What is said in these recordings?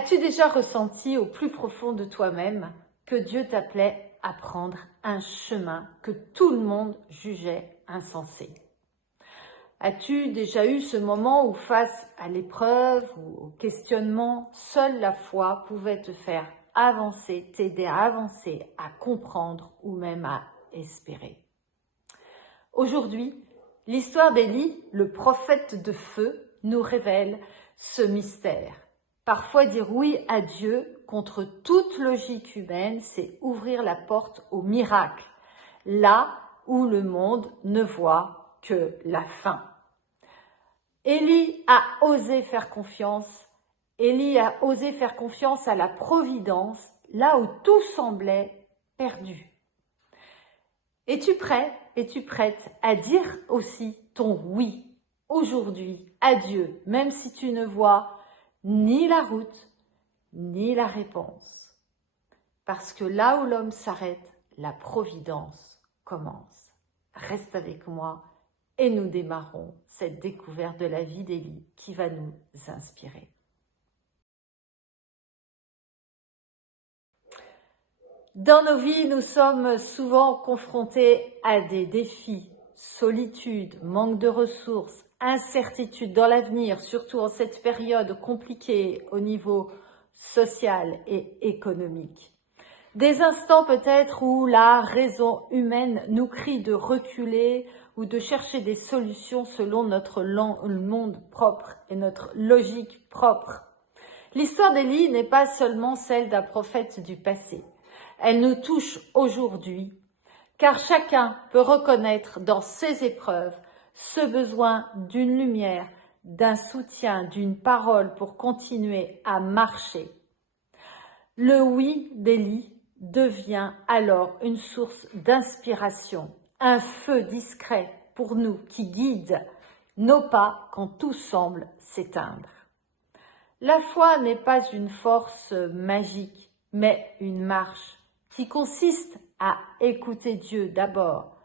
As-tu déjà ressenti au plus profond de toi-même que Dieu t'appelait à prendre un chemin que tout le monde jugeait insensé? As-tu déjà eu ce moment où face à l'épreuve ou au questionnement, seule la foi pouvait te faire avancer, t'aider à avancer, à comprendre ou même à espérer? Aujourd'hui, l'histoire d'Élie, le prophète de feu, nous révèle ce mystère. Parfois dire oui à Dieu contre toute logique humaine, c'est ouvrir la porte au miracle, là où le monde ne voit que la fin. Élie a osé faire confiance. Élie a osé faire confiance à la providence, là où tout semblait perdu. Es-tu prêt, es-tu prête à dire aussi ton oui aujourd'hui à Dieu, même si tu ne vois ni la route, ni la réponse? Parce que là où l'homme s'arrête, la providence commence. Reste avec moi et nous démarrons cette découverte de la vie d'Élie qui va nous inspirer. Dans nos vies, nous sommes souvent confrontés à des défis, solitude, manque de ressources, incertitude dans l'avenir, surtout en cette période compliquée au niveau social et économique. Des instants peut-être où la raison humaine nous crie de reculer ou de chercher des solutions selon notre monde propre et notre logique propre. L'histoire d'Élie n'est pas seulement celle d'un prophète du passé. Elle nous touche aujourd'hui, car chacun peut reconnaître dans ses épreuves ce besoin d'une lumière, d'un soutien, d'une parole pour continuer à marcher. Le oui d'Élie devient alors une source d'inspiration, un feu discret pour nous qui guide nos pas quand tout semble s'éteindre. La foi n'est pas une force magique, mais une marche qui consiste à écouter Dieu d'abord,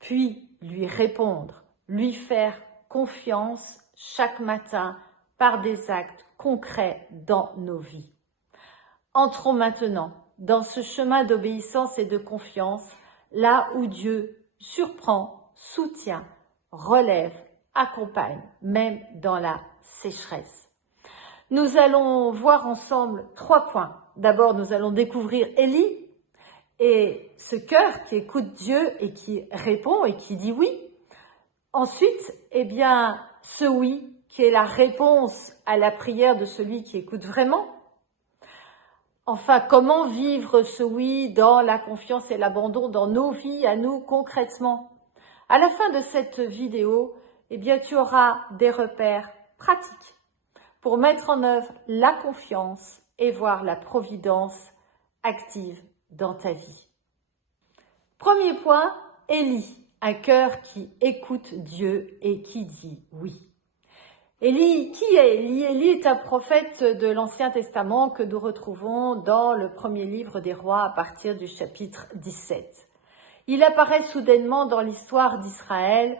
puis lui répondre, lui faire confiance chaque matin par des actes concrets dans nos vies. Entrons maintenant dans ce chemin d'obéissance et de confiance, là où Dieu surprend, soutient, relève, accompagne, même dans la sécheresse. Nous allons voir ensemble 3 points. D'abord, nous allons découvrir Élie et ce cœur qui écoute Dieu et qui répond et qui dit oui. Ensuite, ce oui qui est la réponse à la prière de celui qui écoute vraiment. Enfin, comment vivre ce oui dans la confiance et l'abandon dans nos vies, à nous concrètement? À la fin de cette vidéo, tu auras des repères pratiques pour mettre en œuvre la confiance et voir la providence active dans ta vie. Premier point, Élie, un cœur qui écoute Dieu et qui dit oui. Élie, qui est Élie? Élie est un prophète de l'Ancien Testament que nous retrouvons dans le premier livre des rois à partir du chapitre 17. Il apparaît soudainement dans l'histoire d'Israël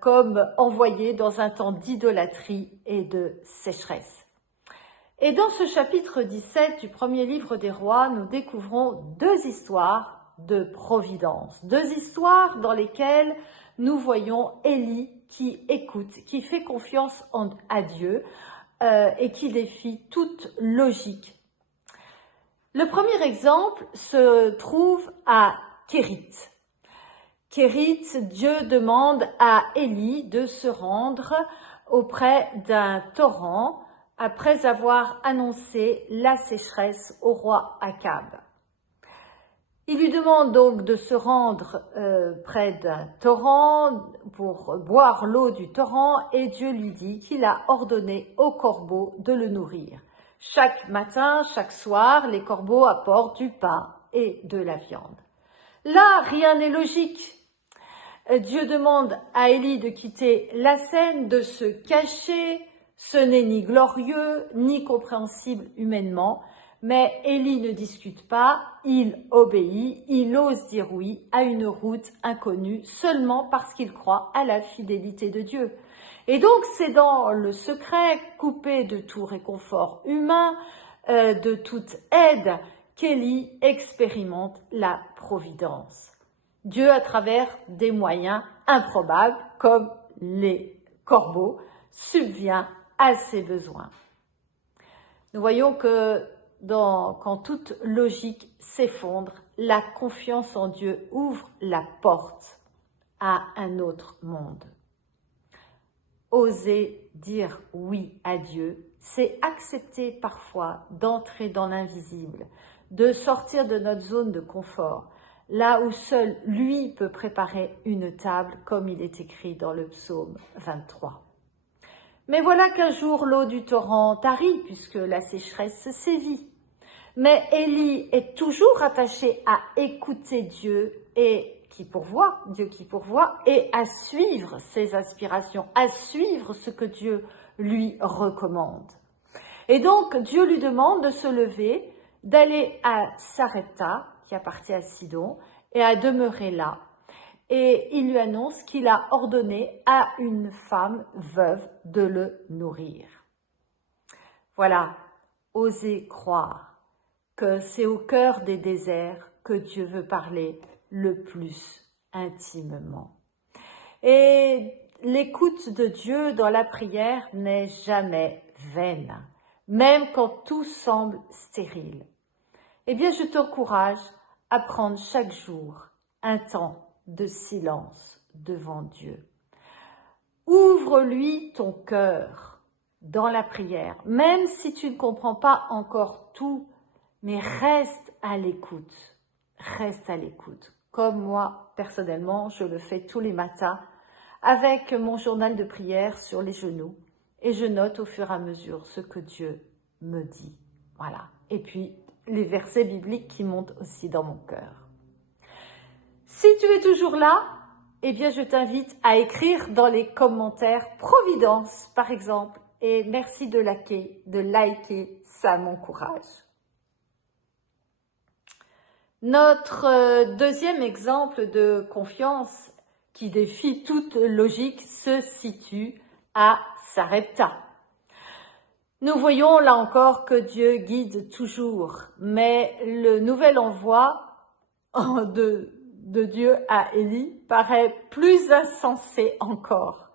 comme envoyé dans un temps d'idolâtrie et de sécheresse. Et dans ce chapitre 17 du premier livre des rois, nous découvrons 2 histoires de providence, 2 histoires dans lesquelles nous voyons Élie qui écoute, qui fait confiance à Dieu et qui défie toute logique. Le premier exemple se trouve à Kérit. Kérit, Dieu demande à Élie de se rendre auprès d'un torrent après avoir annoncé la sécheresse au roi Akab. Il lui demande donc de se rendre près d'un torrent pour boire l'eau du torrent et Dieu lui dit qu'il a ordonné aux corbeaux de le nourrir. Chaque matin, chaque soir, les corbeaux apportent du pain et de la viande. Là, rien n'est logique. Dieu demande à Élie de quitter la scène, de se cacher. Ce n'est ni glorieux, ni compréhensible humainement. Mais Élie ne discute pas, il obéit, il ose dire oui à une route inconnue seulement parce qu'il croit à la fidélité de Dieu. Et donc, c'est dans le secret, coupé de tout réconfort humain, de toute aide, qu'Élie expérimente la providence. Dieu, à travers des moyens improbables, comme les corbeaux, subvient à ses besoins. Nous voyons que quand toute logique s'effondre, la confiance en Dieu ouvre la porte à un autre monde. Oser dire oui à Dieu, c'est accepter parfois d'entrer dans l'invisible, de sortir de notre zone de confort, là où seul lui peut préparer une table, comme il est écrit dans le psaume 23. Mais voilà qu'un jour l'eau du torrent tarit, puisque la sécheresse se sévit. Mais Élie est toujours attaché à écouter Dieu et Dieu qui pourvoit, et à suivre ses aspirations, à suivre ce que Dieu lui recommande. Et donc, Dieu lui demande de se lever, d'aller à Sarepta, qui appartient à Sidon, et à demeurer là. Et il lui annonce qu'il a ordonné à une femme veuve de le nourrir. Voilà, osez croire que c'est au cœur des déserts que Dieu veut parler le plus intimement. Et l'écoute de Dieu dans la prière n'est jamais vaine, même quand tout semble stérile. Eh bien, je t'encourage à prendre chaque jour un temps de silence devant Dieu. Ouvre-lui ton cœur dans la prière, même si tu ne comprends pas encore tout, mais reste à l'écoute. Reste à l'écoute. Comme moi, personnellement, je le fais tous les matins avec mon journal de prière sur les genoux et je note au fur et à mesure ce que Dieu me dit. Voilà. Et puis, les versets bibliques qui montent aussi dans mon cœur. Si tu es toujours là, eh bien, je t'invite à écrire dans les commentaires Providence, par exemple, et merci de liker, ça m'encourage. Notre deuxième exemple de confiance qui défie toute logique se situe à Sarepta. Nous voyons là encore que Dieu guide toujours, mais le nouvel envoi de Dieu à Élie paraît plus insensé encore.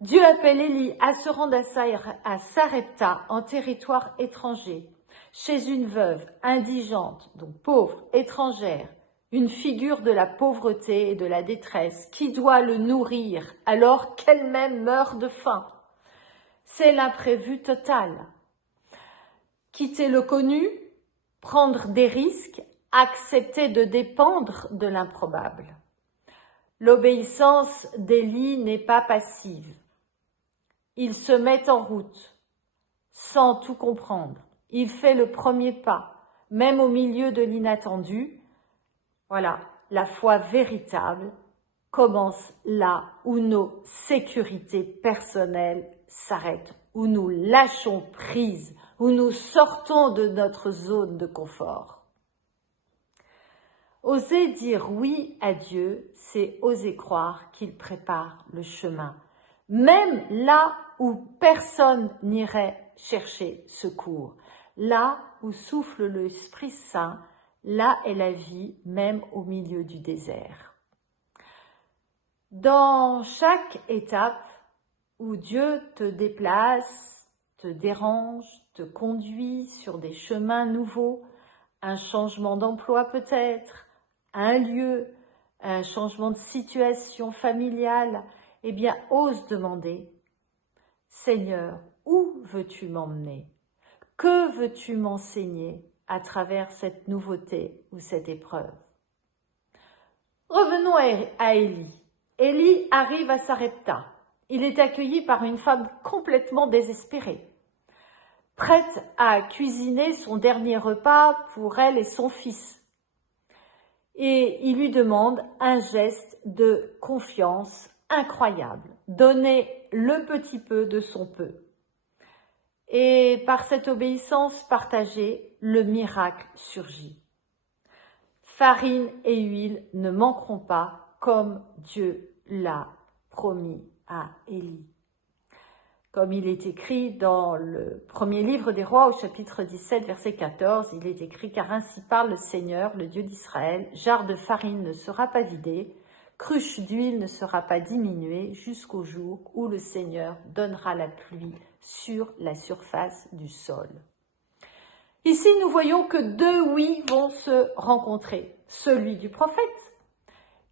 Dieu appelle Élie à se rendre à Sarepta, en territoire étranger, chez une veuve indigente, donc pauvre, étrangère, une figure de la pauvreté et de la détresse, qui doit le nourrir alors qu'elle-même meurt de faim. C'est l'imprévu total. Quitter le connu, prendre des risques, accepter de dépendre de l'improbable. L'obéissance d'Élie n'est pas passive. Il se met en route, sans tout comprendre. Il fait le premier pas, même au milieu de l'inattendu. Voilà, la foi véritable commence là où nos sécurités personnelles s'arrêtent, où nous lâchons prise, où nous sortons de notre zone de confort. Oser dire oui à Dieu, c'est oser croire qu'il prépare le chemin, même là où personne n'irait chercher secours, là où souffle l'Esprit Saint, là est la vie, même au milieu du désert. Dans chaque étape où Dieu te déplace, te dérange, te conduit sur des chemins nouveaux, un changement d'emploi peut-être, un lieu, un changement de situation familiale, eh bien, ose demander, Seigneur, où veux-tu m'emmener? Que veux-tu m'enseigner à travers cette nouveauté ou cette épreuve? Revenons à Élie. Élie arrive à Sarepta. Il est accueilli par une femme complètement désespérée, prête à cuisiner son dernier repas pour elle et son fils. Et il lui demande un geste de confiance incroyable, donner le petit peu de son peu. Et par cette obéissance partagée, le miracle surgit. Farine et huile ne manqueront pas comme Dieu l'a promis à Élie. Comme il est écrit dans le premier livre des rois au chapitre 17 verset 14, il est écrit « Car ainsi parle le Seigneur, le Dieu d'Israël, jarre de farine ne sera pas vidée, cruche d'huile ne sera pas diminuée jusqu'au jour où le Seigneur donnera la pluie sur la surface du sol. » Ici, nous voyons que deux oui vont se rencontrer. Celui du prophète,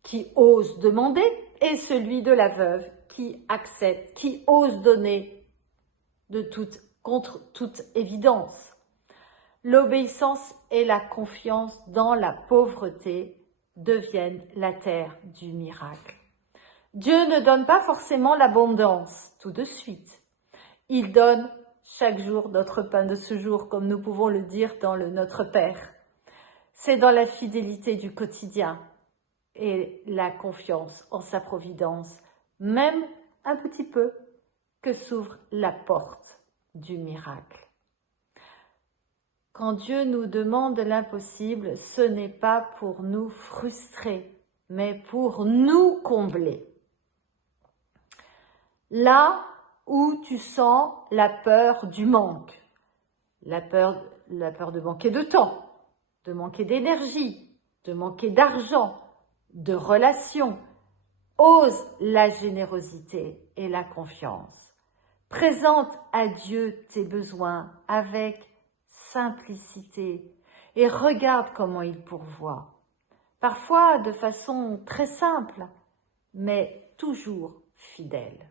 qui ose demander, et celui de la veuve, qui accepte, qui ose donner contre toute évidence. L'obéissance et la confiance dans la pauvreté deviennent la terre du miracle. Dieu ne donne pas forcément l'abondance tout de suite. Il donne chaque jour notre pain de ce jour, comme nous pouvons le dire dans le Notre Père. C'est dans la fidélité du quotidien et la confiance en sa providence, même un petit peu, que s'ouvre la porte du miracle. Quand Dieu nous demande l'impossible, ce n'est pas pour nous frustrer, mais pour nous combler. Là où tu sens la peur du manque, la peur de manquer de temps, de manquer d'énergie, de manquer d'argent, de relations, ose la générosité et la confiance. Présente à Dieu tes besoins avec simplicité et regarde comment il pourvoit. Parfois de façon très simple, mais toujours fidèle.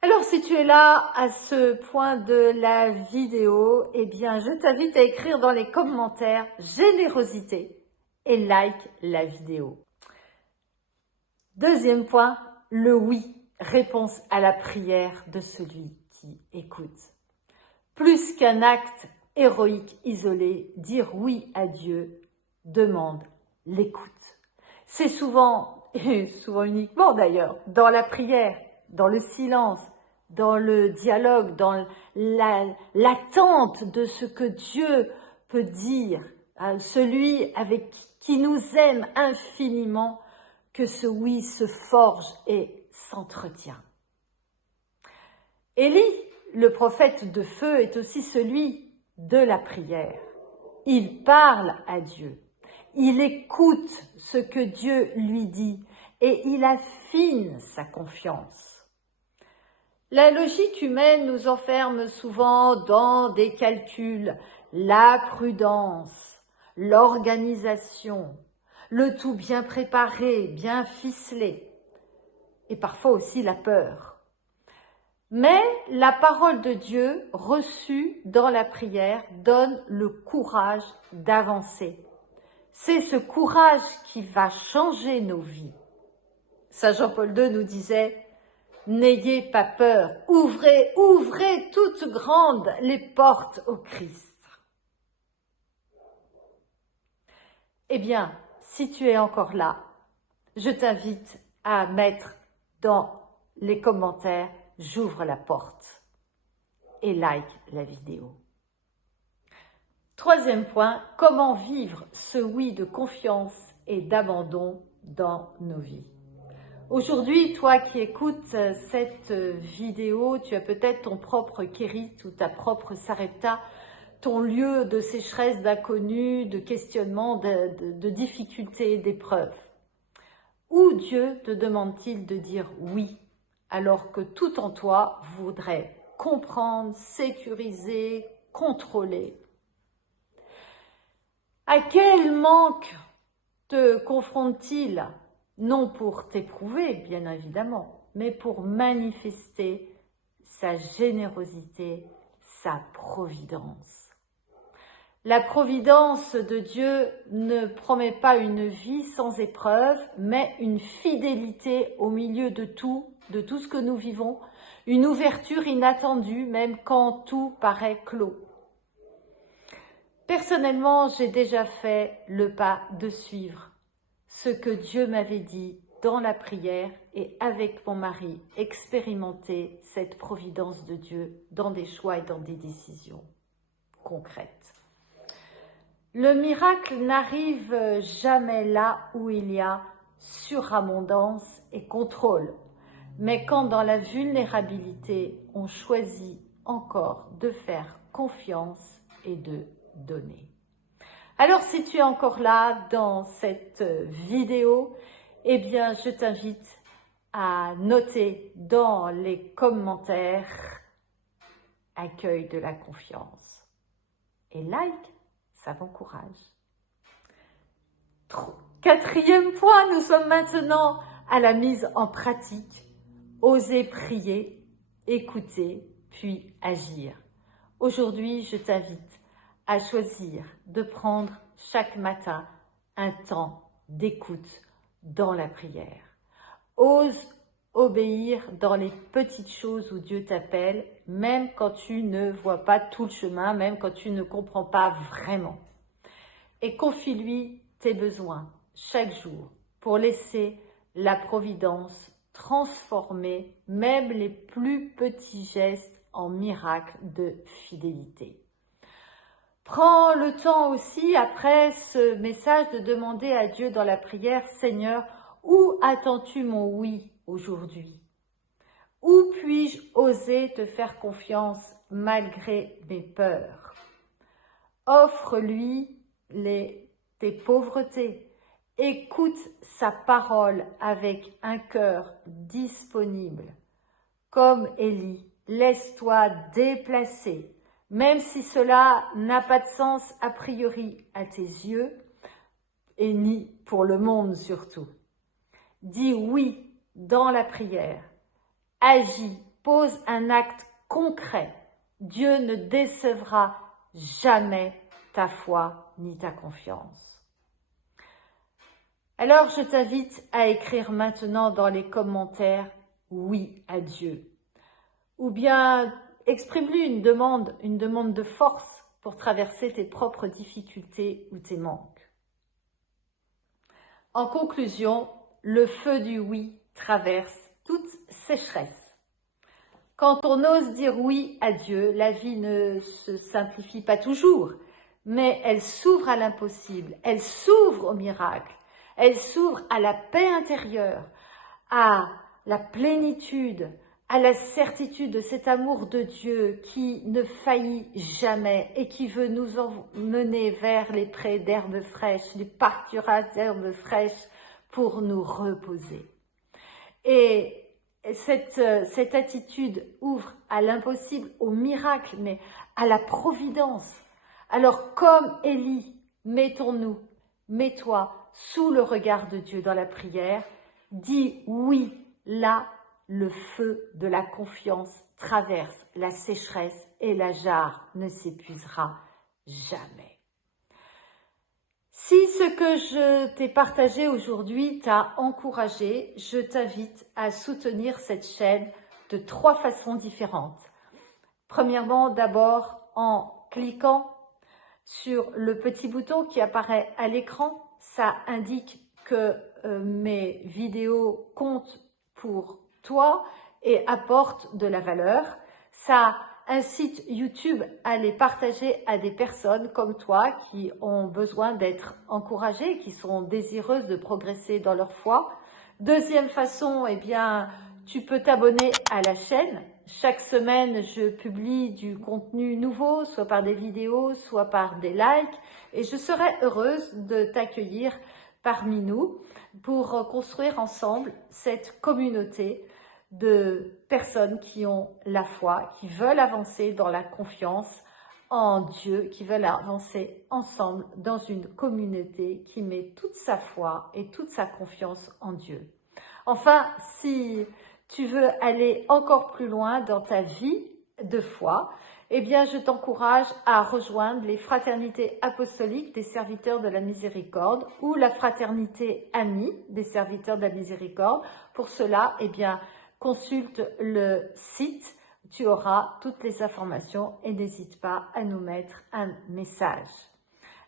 Alors si tu es là à ce point de la vidéo, eh bien je t'invite à écrire dans les commentaires « générosité » et like la vidéo. Deuxième point, le oui, réponse à la prière de celui qui écoute. Plus qu'un acte héroïque isolé, dire oui à Dieu demande l'écoute. C'est souvent, et souvent uniquement d'ailleurs, dans la prière, dans le silence, dans le dialogue, dans l'attente de ce que Dieu peut dire, à celui avec qui nous aime infiniment, que ce oui se forge et s'entretient. Élie, le prophète de feu, est aussi celui de la prière. Il parle à Dieu, il écoute ce que Dieu lui dit et il affine sa confiance. La logique humaine nous enferme souvent dans des calculs, la prudence, l'organisation, le tout bien préparé, bien ficelé, et parfois aussi la peur. Mais la parole de Dieu reçue dans la prière donne le courage d'avancer. C'est ce courage qui va changer nos vies. Saint Jean-Paul II nous disait « N'ayez pas peur, ouvrez toutes grandes les portes au Christ. » Eh bien, si tu es encore là, je t'invite à mettre dans les commentaires « J'ouvre la porte » et like la vidéo. Troisième point, comment vivre ce oui de confiance et d'abandon dans nos vies. Aujourd'hui, toi qui écoutes cette vidéo, tu as peut-être ton propre kérit ou ta propre sarepta, ton lieu de sécheresse, d'inconnu, de questionnement, de difficultés, d'épreuves. Où Dieu te demande-t-il de dire oui, alors que tout en toi voudrait comprendre, sécuriser, contrôler? À quel manque te confronte-t-il? Non pour t'éprouver, bien évidemment, mais pour manifester sa générosité, sa providence. La providence de Dieu ne promet pas une vie sans épreuve, mais une fidélité au milieu de tout ce que nous vivons, une ouverture inattendue, même quand tout paraît clos. Personnellement, j'ai déjà fait le pas de suivre ce que Dieu m'avait dit dans la prière et avec mon mari, expérimenter cette providence de Dieu dans des choix et dans des décisions concrètes. Le miracle n'arrive jamais là où il y a surabondance et contrôle. mais quand dans la vulnérabilité, on choisit encore de faire confiance et de donner. Alors si tu es encore là dans cette vidéo, eh bien je t'invite à noter dans les commentaires « Accueil de la confiance » et like, ça m'encourage. Quatrième point, nous sommes maintenant à la mise en pratique. Oser prier, écouter, puis agir. Aujourd'hui, je t'invite à choisir de prendre chaque matin un temps d'écoute dans la prière. Ose obéir dans les petites choses où Dieu t'appelle, même quand tu ne vois pas tout le chemin, même quand tu ne comprends pas vraiment. Et confie-lui tes besoins chaque jour pour laisser la providence transformer même les plus petits gestes en miracles de fidélité. Prends le temps aussi, après ce message, de demander à Dieu dans la prière, « Seigneur, où attends-tu mon oui aujourd'hui? Où puis-je oser te faire confiance malgré mes peurs? » Offre-lui tes pauvretés. Écoute sa parole avec un cœur disponible. Comme Élie, laisse-toi déplacer, même si cela n'a pas de sens a priori à tes yeux, et ni pour le monde surtout. Dis oui dans la prière. Agis, pose un acte concret. Dieu ne décevra jamais ta foi ni ta confiance. Alors, je t'invite à écrire maintenant dans les commentaires « Oui à Dieu » ou bien exprime-lui une demande de force pour traverser tes propres difficultés ou tes manques. En conclusion, le feu du oui traverse toute sécheresse. Quand on ose dire oui à Dieu, la vie ne se simplifie pas toujours, mais elle s'ouvre à l'impossible, elle s'ouvre au miracle. Elle s'ouvre à la paix intérieure, à la plénitude, à la certitude de cet amour de Dieu qui ne faillit jamais et qui veut nous emmener vers les prés d'herbes fraîches, les pâturages d'herbes fraîches pour nous reposer. Et cette attitude ouvre à l'impossible, au miracle, mais à la providence. Alors comme Élie, mets-toi sous le regard de Dieu dans la prière, dis oui, là, le feu de la confiance traverse la sécheresse et la jarre ne s'épuisera jamais. Si ce que je t'ai partagé aujourd'hui t'a encouragé, je t'invite à soutenir cette chaîne de 3 façons différentes. Premièrement, d'abord en cliquant sur le petit bouton qui apparaît à l'écran. Ça indique que mes vidéos comptent pour toi et apportent de la valeur. Ça incite YouTube à les partager à des personnes comme toi qui ont besoin d'être encouragées, qui sont désireuses de progresser dans leur foi. Deuxième façon, eh bien, tu peux t'abonner à la chaîne. Chaque semaine, je publie du contenu nouveau, soit par des vidéos, soit par des likes. Et je serai heureuse de t'accueillir parmi nous pour construire ensemble cette communauté de personnes qui ont la foi, qui veulent avancer dans la confiance en Dieu, qui veulent avancer ensemble dans une communauté qui met toute sa foi et toute sa confiance en Dieu. Enfin, si tu veux aller encore plus loin dans ta vie de foi, eh bien, je t'encourage à rejoindre les fraternités apostoliques des serviteurs de la miséricorde ou la fraternité amie des serviteurs de la miséricorde. Pour cela, eh bien, consulte le site, tu auras toutes les informations et n'hésite pas à nous mettre un message.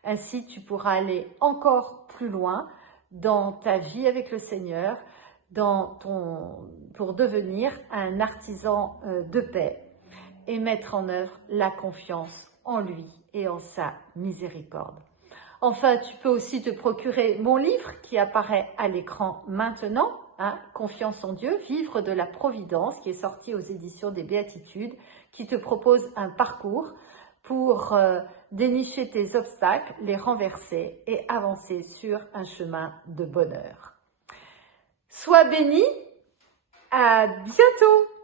Ainsi, tu pourras aller encore plus loin dans ta vie avec le Seigneur, pour devenir un artisan de paix et mettre en œuvre la confiance en lui et en sa miséricorde. Enfin, tu peux aussi te procurer mon livre qui apparaît à l'écran maintenant, hein, Confiance en Dieu, vivre de la providence, qui est sorti aux éditions des Béatitudes, qui te propose un parcours pour dénicher tes obstacles, les renverser et avancer sur un chemin de bonheur. Sois béni, à bientôt!